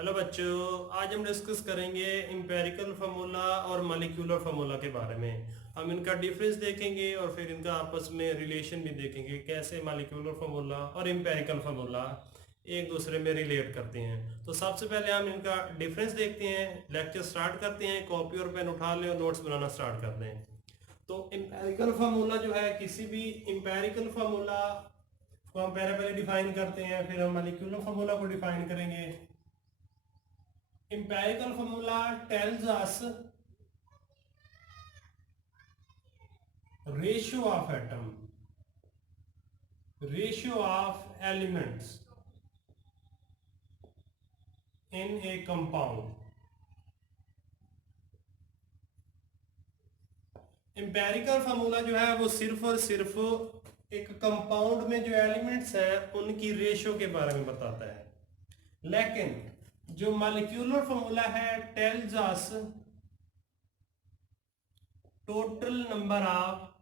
Hello बच्चों, आज हम डिस्कस करेंगे इम्पेरिकल फार्मूला और मॉलिक्यूलर फार्मूला के बारे में। हम इनका डिफरेंस देखेंगे और फिर इनका आपस में रिलेशन भी देखेंगे, कैसे मॉलिक्यूलर फार्मूला और इम्पेरिकल फार्मूला एक दूसरे में रिलेट करते हैं। तो सबसे पहले हम इनका डिफरेंस देखते हैं, लेक्चर स्टार्ट करते हैं। कॉपी और पेन उठा लें और नोट्स बनाना स्टार्ट करते हैं। तो इम्पेरिकल फार्मूला जो है, किसी भी इम्पेरिकल फार्मूला को हम पहले पहले डिफाइन करते हैं, फिर हम मॉलिक्यूलर फार्मूला को डिफाइन करेंगे। Empirical formula tells us ratio of elements in a compound. Empirical formula जो है वो सिर्फ और सिर्फ एक कंपाउंड में जो एलिमेंट्स हैं उनकी रेशियो के बारे में बताता है, लेकिन जो मॉलिक्यूलर फार्मूला है tells us total number of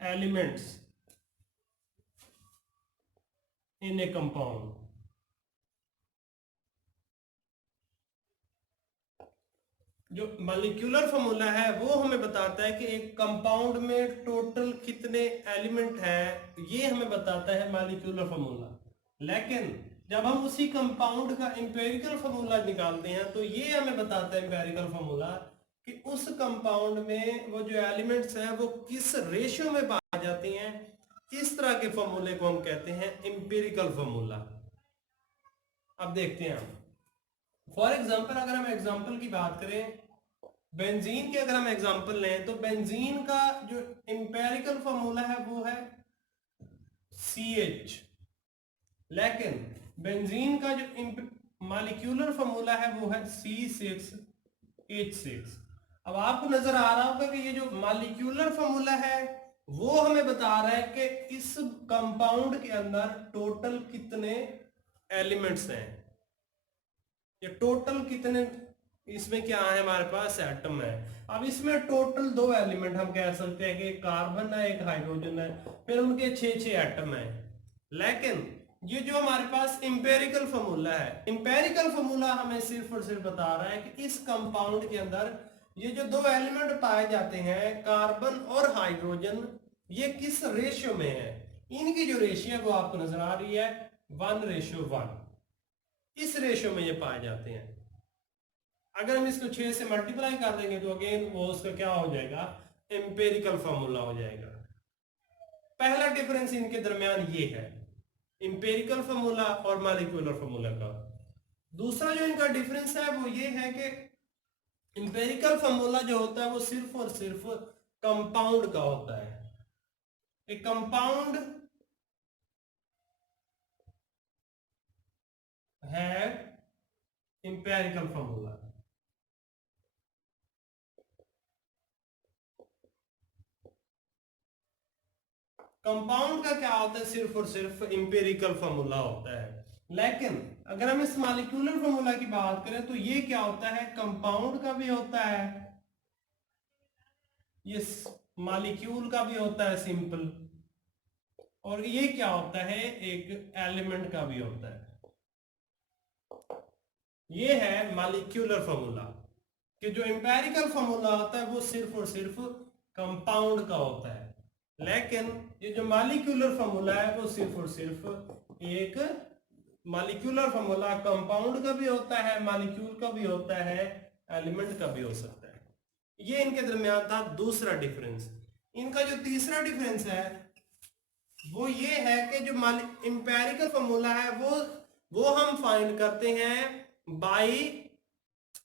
elements in A compound. जो मॉलिक्यूलर फार्मूला है वो हमें बताता है कि एक कंपाउंड में टोटल कितने एलिमेंट हैं, ये हमें बताता है मॉलिक्यूलर फार्मूला। लेकिन जब हम उसी कंपाउंड का एम्पिरिकल फार्मूला निकालते हैं तो ये हमें बताता है एम्पिरिकल फार्मूला कि उस कंपाउंड में वो जो एलिमेंट्स हैं वो किस रेशियो में पाए जाते हैं। इस तरह के फार्मूले को हम कहते हैं एम्पिरिकल फार्मूला। अब देखते हैं हम, फॉर एग्जाम्पल अगर हम एग्जाम्पल की बात करें, बेंजीन के अगर हम एग्जांपल लें तो बेंजीन का जो एम्पेरिकल फार्मूला है वो है CH, लेकिन बेंजीन का जो मॉलिक्यूलर फार्मूला है वो है C6H6। अब आपको नजर आ रहा होगा कि ये जो मॉलिक्यूलर फार्मूला है वो हमें बता रहा है कि इस कंपाउंड के अंदर टोटल कितने एलिमेंट्स हैं, ये टोटल कितने, इसमें क्या है, हमारे पास एटम है। अब इसमें टोटल दो एलिमेंट हम कह सकते हैं कि एक कार्बन है एक हाइड्रोजन है, फिर उनके 6 एटम है। लेकिन ये जो हमारे पास इंपेरिकल फार्मूला है, इंपेरिकल फार्मूला हमें सिर्फ और सिर्फ बता रहा है कि इस कंपाउंड के अंदर ये जो दो एलिमेंट पाए जाते हैं कार्बन और हाइड्रोजन, ये किस रेशियो में है। इनकी जो रेशियो है वो आपको नजर आ रही है 1:1। इस रेशियो में ये पाए जाते हैं। अगर हम इसको 6 से मल्टीप्लाई कर देंगे तो अगेन वो उसका क्या हो जाएगा, एम्पेरिकल फार्मूला हो जाएगा। पहला डिफरेंस इनके दरमियान ये है, एम्पेरिकल फार्मूला और मॉलिक्यूलर फार्मूला का। दूसरा जो इनका डिफरेंस है वो ये है कि एम्पेरिकल फार्मूला जो होता है वो सिर्फ और सिर्फ कंपाउंड का होता है। एक कंपाउंड है एम्पेरिकल फार्मूला। कंपाउंड का क्या होता है, सिर्फ और सिर्फ इंपेरिकल फार्मूला होता है। लेकिन अगर हम इस मॉलिक्यूलर फार्मूला की बात करें तो ये क्या होता है, कंपाउंड का भी होता है, ये मॉलिक्यूल का भी होता है सिंपल, और ये क्या होता है, एक एलिमेंट का भी होता है। ये है मॉलिक्यूलर फार्मूला कि जो इंपेरिकल फार्मूला होता है वो सिर्फ और सिर्फ कंपाउंड का होता है, लेकिन ये जो मॉलिक्यूलर फार्मूला है वो सिर्फ और सिर्फ एक मॉलिक्यूलर फार्मूला कंपाउंड का भी होता है, मॉलिक्यूल का भी होता है, एलिमेंट का भी हो सकता है। ये इनके दरमियान था दूसरा डिफरेंस। इनका जो तीसरा डिफरेंस है वो ये है कि जो इंपेरिकल फार्मूला है वो हम फाइंड करते हैं बाय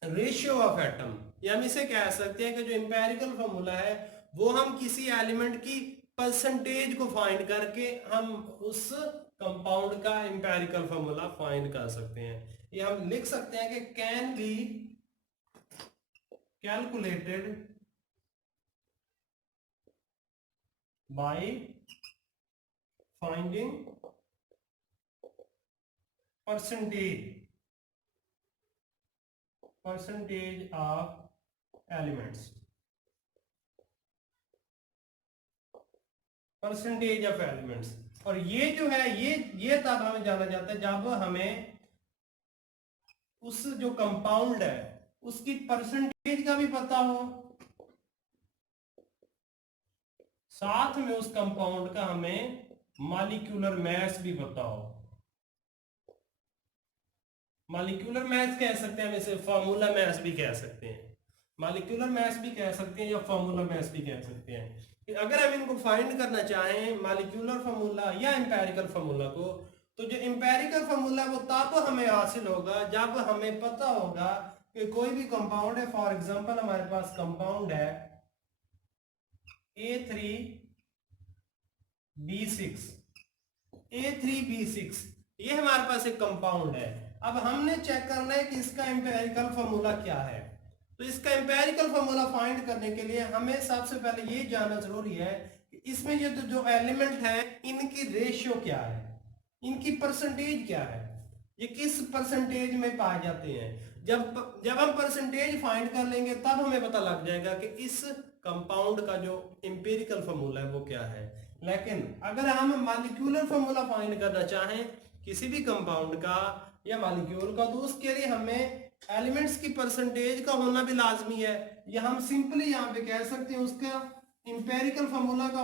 रेशियो ऑफ एटम। या हम इसे कह सकते हैं कि जो इंपेरिकल फार्मूला है वो हम किसी एलिमेंट की परसेंटेज को फाइंड करके हम उस कंपाउंड का इंपेरिकल फार्मूला फाइंड कर सकते हैं। ये हम लिख सकते हैं कि can be calculated by finding percentage of elements, percentage of elements। और ये जो है ये तब हमें जाना जाता है जब हमें उस जो कंपाउंड है उसकी परसेंटेज का भी पता हो, साथ में उस कंपाउंड का हमें मॉलिक्यूलर मास भी पता हो। मॉलिक्यूलर मास कह सकते हैं, वैसे फार्मूला मास भी कह सकते हैं, मॉलिक्यूलर मास भी कह सकते हैं या फार्मूला मास भी कह सकते हैं। अगर हम इनको फाइंड करना चाहें मॉलिक्यूलर फार्मूला या एम्पेरिकल फार्मूला को, तो जो एम्पेरिकल फार्मूला है वो तब हमें हासिल होगा जब हमें पता होगा कि कोई भी कंपाउंड है, फॉर एग्जांपल हमारे पास कंपाउंड है A3B6, A3B6 ये हमारे पास एक कंपाउंड है। अब हमने चेक करना है कि इसका एम्पेरिकल फार्मूला क्या है। तो इसका एम्पेरिकल फार्मूला फाइंड करने के लिए हमें सबसे पहले ये जानना जरूरी है कि इसमें ये जो एलिमेंट है इनकी रेशियो क्या है, इनकी परसेंटेज क्या है, ये किस परसेंटेज में पाए जाते हैं। जब हम परसेंटेज फाइंड कर लेंगे तब हमें पता लग जाएगा कि इस कंपाउंड का जो एम्पिरिकल फार्मूला है वो क्या है। लेकिन अगर हम मॉलिक्यूलर फार्मूला फाइंड करना चाहें किसी भी कंपाउंड का या मॉलिक्यूल का, तो उसके लिए हमें एलिमेंट्स की परसेंटेज का होना भी लाजमी है, या हम सिंपली यहाँ पे कह सकते हैं उसका एम्पिरिकल फार्मूला का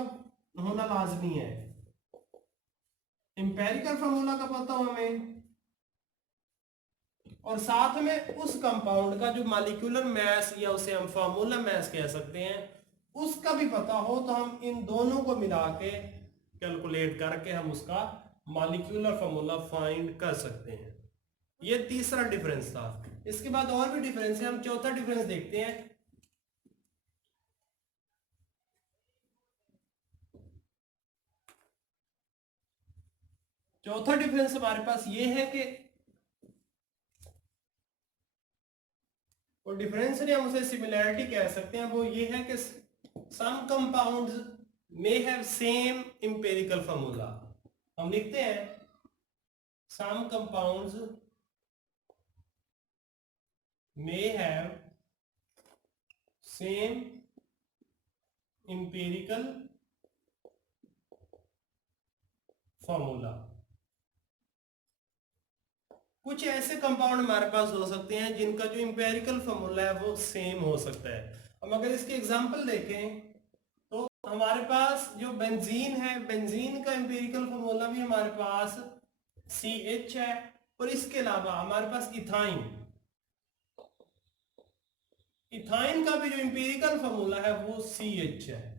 होना लाजमी है। एम्पिरिकल फार्मूला का पता हो हमें, और साथ में उस कंपाउंड का जो मॉलिक्यूलर मास या उसे हम फार्मूला मास कह सकते हैं उसका भी पता हो, तो हम इन दोनों को मिला के कैलकुलेट करके हम उसका मॉलिक्यूलर फार्मूला फाइंड कर सकते हैं। ये तीसरा डिफरेंस था। इसके बाद और भी डिफरेंस है, हम चौथा डिफरेंस देखते हैं। चौथा डिफरेंस हमारे पास ये है कि, और डिफरेंस नहीं हम उसे सिमिलैरिटी कह सकते हैं, वो ये है कि some compounds may have same empirical formula. हम लिखते हैं some compounds may have same empirical formula. कुछ ऐसे कंपाउंड हमारे पास हो सकते हैं जिनका जो एम्पिरिकल फार्मूला है वो सेम हो सकता है। हम अगर इसकी एग्जांपल देखें तो हमारे पास जो बेंजीन है, बेंजीन का एम्पिरिकल फार्मूला भी हमारे पास CH है, और इसके अलावा हमारे पास इथाइन, इथाइन का भी जो एम्पिरिकल फार्मूला है वो CH है।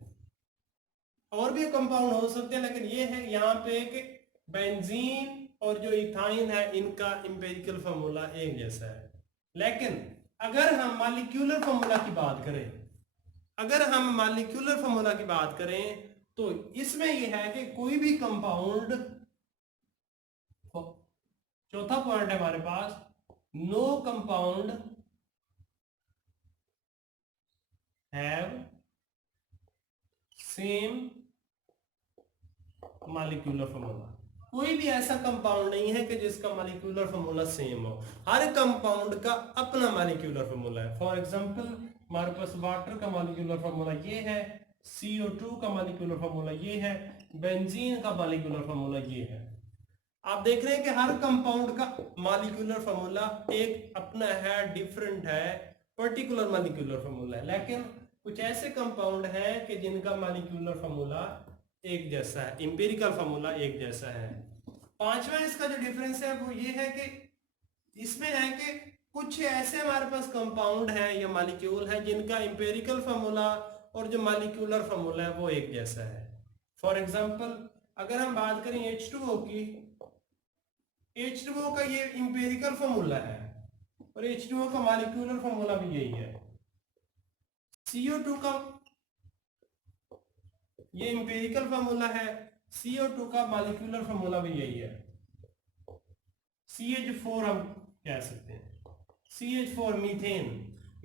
और भी कंपाउंड हो सकते हैं, लेकिन ये है यहाँ पे कि बेंजीन और जो इथाइन है इनका एम्पिरिकल फार्मूला एक जैसा है। लेकिन अगर हम मॉलिक्यूलर फार्मूला की बात करें, अगर हम मॉलिक्यूलर फार्मूला की बात करें तो इसमें यह है कि कोई भी कंपाउंड, चौथा पॉइंट है हमारे पास, no compound have same molecular formula. कोई भी ऐसा कंपाउंड नहीं है कि जिसका मॉलिक्यूलर फार्मूला सेम हो, हर कंपाउंड का अपना मॉलिक्यूलर फार्मूला है। फॉर एग्जांपल हमारे पास वाटर का मॉलिक्यूलर फार्मूला ये है, CO2 का मॉलिक्यूलर फार्मूला ये है, बेंजीन का मॉलिक्यूलर फार्मूला ये है। आप देख रहे हैं कि हर कंपाउंड का मॉलिक्यूलर फार्मूला एक अपना है, डिफरेंट है, पर्टिकुलर मॉलिक्यूलर फार्मूला है। लेकिन कुछ ऐसे कंपाउंड हैं कि जिनका मॉलिक्यूलर फार्मूला एक जैसा है, एम्पिरिकल फार्मूला एक जैसा है। पांचवा इसका जो डिफरेंस है वो ये है कि इसमें है कि कुछ ऐसे हमारे पास कंपाउंड हैं या मॉलिक्यूल हैं जिनका एम्पिरिकल फार्मूला और जो मॉलिक्यूलर फार्मूला है वो एक जैसा है। फॉर एग्जांपल अगर हम बात करें H2O की, H2O का ये एम्पिरिकल फार्मूला है और H2O का मॉलिक्यूलर फार्मूला भी यही है। CO2 का ये एम्पिरिकल फार्मूला है, CO2 का मॉलिक्यूलर फार्मूला भी यही है। CH4 हम कह सकते हैं, CH4 मीथेन,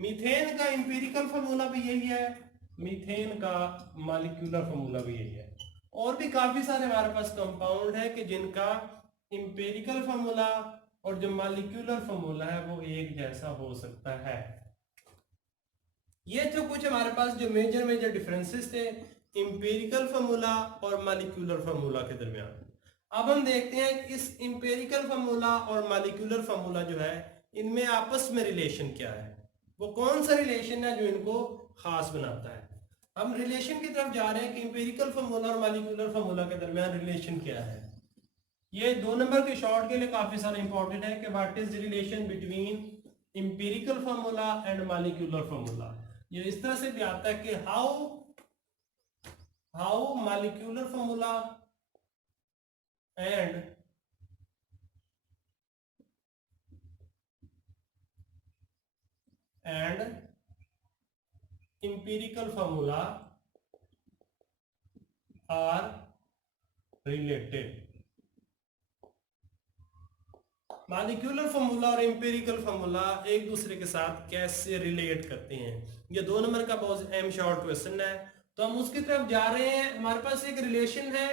मीथेन का एम्पिरिकल फार्मूला भी यही है, मीथेन का मॉलिक्यूलर फार्मूला भी यही है। और भी काफी सारे हमारे पास कंपाउंड है कि जिनका एम्पिरिकल फार्मूला और जो मॉलिक्यूलर फार्मूला है वो एक जैसा हो सकता है। ये तो कुछ हमारे पास जो मेजर डिफरेंसेस थे एम्पिरिकल फार्मूला और मॉलिक्यूलर फार्मूला के दरमियान। अब हम देखते हैं कि इस इंपेरिकल फार्मूला और मॉलिक्यूलर फार्मूला जो है इनमें आपस में रिलेशन क्या है, वो कौन सा रिलेशन है जो इनको खास बनाता है। हम रिलेशन की तरफ जा रहे हैं कि इंपेरिकल फार्मूला और मॉलिक्यूलर फार्मूला के दरमियान रिलेशन क्या है। ये 2 नंबर के शॉर्ट के लिए काफी सारा इंपॉर्टेंट है कि what is the relation between empirical formula and molecular formula. ये इस तरह से भी आता है कि how molecular formula and empirical formula are related। Molecular formula और एम्पिरिकल फार्मूला एक दूसरे के साथ कैसे रिलेट करते हैं, ये 2 नंबर का बहुत अहम शॉर्ट क्वेश्चन है। तो हम उसकी तरफ जा रहे हैं। हमारे पास एक रिलेशन है,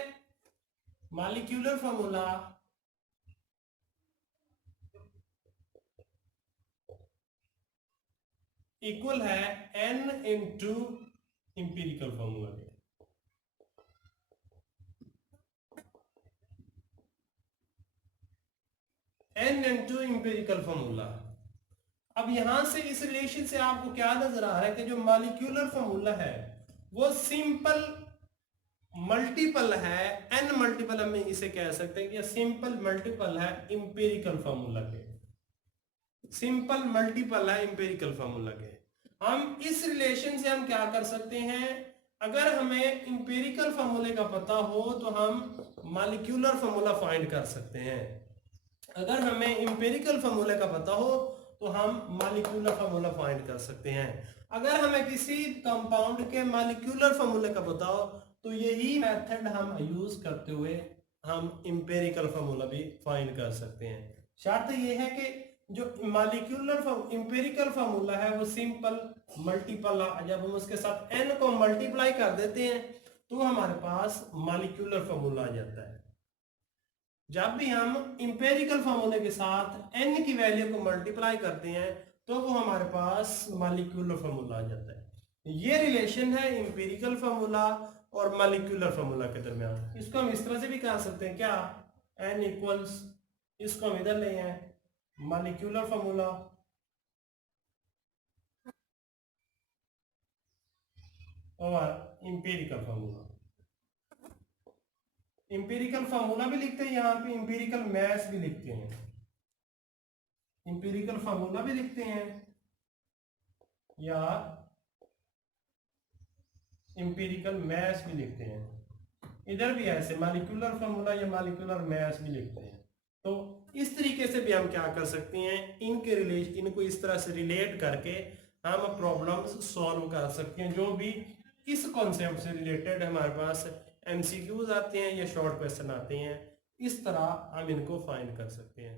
मॉलिक्यूलर फार्मूला इक्वल है n इंटू इंपेरिकल फार्मूला के। n into empirical formula. अब यहां से इस रिलेशन से आपको क्या नजर आ रहा है कि जो मॉलिक्यूलर फार्मूला है वो सिंपल मल्टीपल है, n मल्टीपल हम इसे कह सकते हैं कि सिंपल मल्टीपल है इंपेरिकल फार्मूला के, सिंपल मल्टीपल है इंपेरिकल फार्मूला के। हम इस रिलेशन से हम क्या कर सकते हैं, अगर हमें इंपेरिकल फार्मूले का पता हो तो हम मॉलिक्यूलर फार्मूला फाइंड कर सकते हैं। अगर हमें इंपेरिकल फार्मूले का पता हो तो हम मॉलिक्यूलर फार्मूला फाइंड कर सकते हैं। अगर हमें किसी कंपाउंड के मॉलिक्यूलर फार्मूले का पता हो तो यही मेथड हम यूज करते हुए हम इंपेरिकल फार्मूला भी फाइंड कर सकते हैं। शर्त यह है कि जो मॉलिक्यूलर इंपेरिकल फार्मूला है वो सिंपल मल्टीपल, जब हम उसके साथ n को मल्टीप्लाई कर देते हैं तो हमारे पास मॉलिक्यूलर फार्मूला आ जाता है। जब भी हम इंपेरिकल फार्मूले के साथ n की वैल्यू को मल्टीप्लाई करते हैं तो वो हमारे पास मॉलिक्यूलर फार्मूला आ जाता है। ये रिलेशन है इंपेरिकल फार्मूला और मॉलिक्यूलर फार्मूला के दरमियान। इसको हम इस तरह से भी कह सकते हैं, क्या n इक्वल्स, इसको हम इधर ले आए मॉलिक्यूलर फार्मूला और इंपेरिकल फार्मूला। इंपेरिकल फार्मूला भी लिखते हैं, यहाँ पे इंपेरिकल मैथ भी लिखते हैं, इंपेरिकल फार्मूला भी लिखते हैं या इंपेरिकल मैथ भी लिखते हैं। इधर भी ऐसे मॉलिक्यूलर फार्मूला या मॉलिक्यूलर मैथ भी लिखते हैं। तो इस तरीके से भी हम क्या कर सकते हैं, इनको इस तरह से रिलेट करके हम प्रॉब्लम्स सॉल्व कर सकते हैं। जो भी इस कॉन्सेप्ट से रिलेटेड हमारे पास MCQs आते हैं या शॉर्ट क्वेश्चन आते हैं, इस तरह हम इनको फाइंड कर सकते हैं।